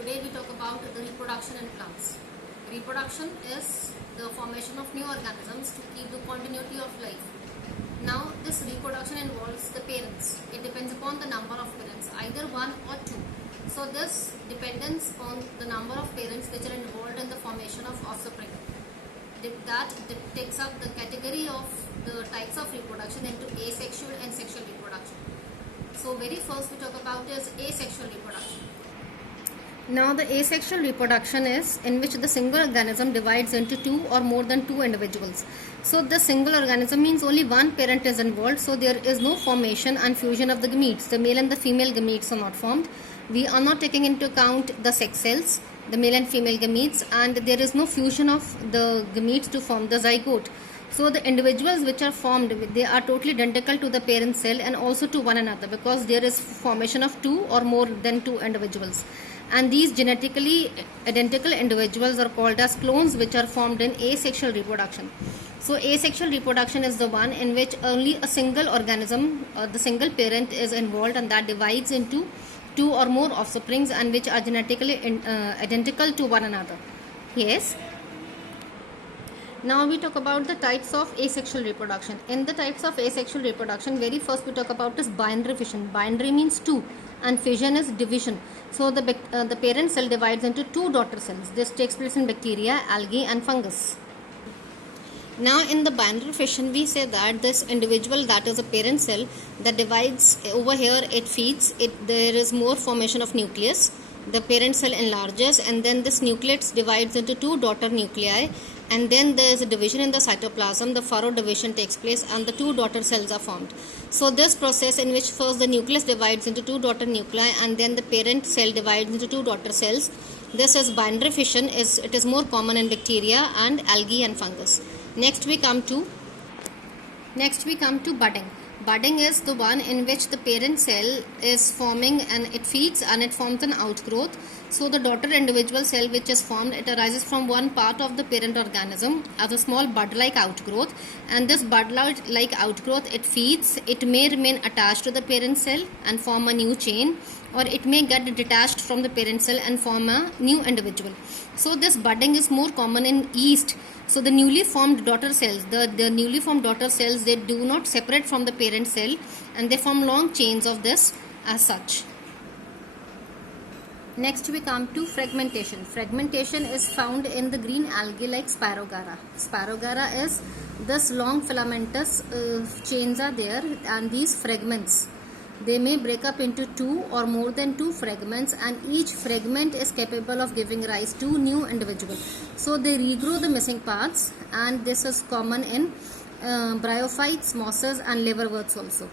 Today we talk about the reproduction in plants. Reproduction is the formation of new organisms to keep the continuity of life. Now this reproduction involves the parents. It depends upon the number of parents, either one or two. So this dependence on the number of parents which are involved in the formation of offspring. That takes up the category of the types of reproduction into asexual and sexual reproduction. So very first we talk about is asexual reproduction. Now the asexual reproduction is in which the single organism divides into two or more than two individuals. So the single organism means only one parent is involved, so there is no formation and fusion of the gametes. The male and the female gametes are not formed. We are not taking into account the sex cells, the male and female gametes, and there is no fusion of the gametes to form the zygote. So the individuals which are formed, they are totally identical to the parent cell and also to one another, because there is formation of two or more than two individuals. And these genetically identical individuals are called as clones, which are formed in asexual reproduction. So asexual reproduction is the one in which only a single organism, the single parent is involved, and that divides into two or more offsprings and which are genetically identical to one another. Yes. Now we talk about the types of asexual reproduction. In the types of asexual reproduction, very first we talk about is binary fission. Binary means two and fission is division. So the parent cell divides into two daughter cells. This takes place in bacteria, algae and fungus. Now in the binary fission, we say that this individual, that is a parent cell, that divides over here, it feeds, there is more formation of nucleus. The parent cell enlarges and then this nucleus divides into two daughter nuclei, and then there is a division in the cytoplasm. The furrow division takes place and the two daughter cells are formed. So this process in which first the nucleus divides into two daughter nuclei and then the parent cell divides into two daughter cells, this is binary fission. It is more common in bacteria and algae and fungus. Next we come to budding. Budding is the one in which the parent cell is forming and it feeds and it forms an outgrowth. So the daughter individual cell which is formed, it arises from one part of the parent organism as a small bud-like outgrowth, and this bud-like outgrowth, it feeds, it may remain attached to the parent cell and form a new chain, or it may get detached from the parent cell and form a new individual. So this budding is more common in yeast. So the newly formed daughter cells, the newly formed daughter cells, they do not separate from the parent cell and they form long chains of this as such. Next we come to fragmentation. Fragmentation is found in the green algae like Spirogyra. Spirogyra is this long filamentous chains are there, and these fragments, they may break up into two or more than two fragments, and each fragment is capable of giving rise to new individual. So they regrow the missing parts, and this is common in bryophytes, mosses and liverworts also.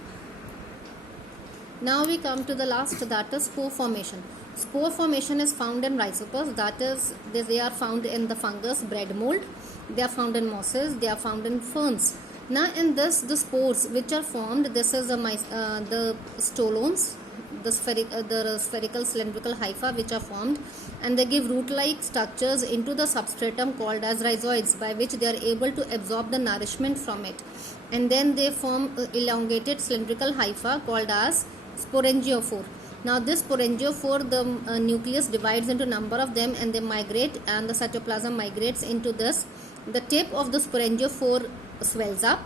Now we come to the last, that is spore formation. Spore formation is found in rhizopus, that is they are found in the fungus bread mold, they are found in mosses, they are found in ferns. Now in this, the spores which are formed, this is the stolones, the spherical cylindrical hypha which are formed, and they give root-like structures into the substratum called as rhizoids, by which they are able to absorb the nourishment from it, and then they form elongated cylindrical hypha called as sporangiophore. Now this sporangiophore, the nucleus divides into number of them and they migrate, and the cytoplasm migrates into this. The tip of the sporangiophore swells up,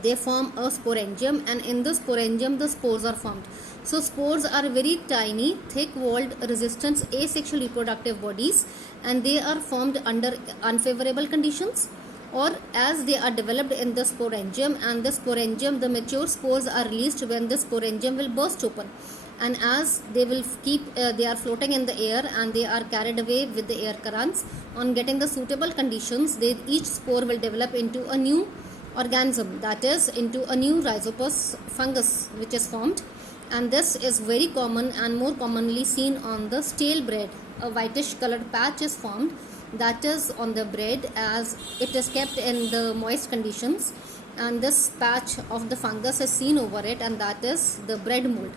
they form a sporangium, and in the sporangium the spores are formed. So spores are very tiny, thick-walled, resistant asexual reproductive bodies, and they are formed under unfavorable conditions or as they are developed in the sporangium, and the sporangium, the mature spores are released when the sporangium will burst open, and as they will they are floating in the air and they are carried away with the air currents. On getting the suitable conditions, each spore will develop into a new organism, that is into a new rhizopus fungus which is formed, and this is very common and more commonly seen on the stale bread. A whitish colored patch is formed, that is on the bread as it is kept in the moist conditions, and this patch of the fungus is seen over it, and that is the bread mold.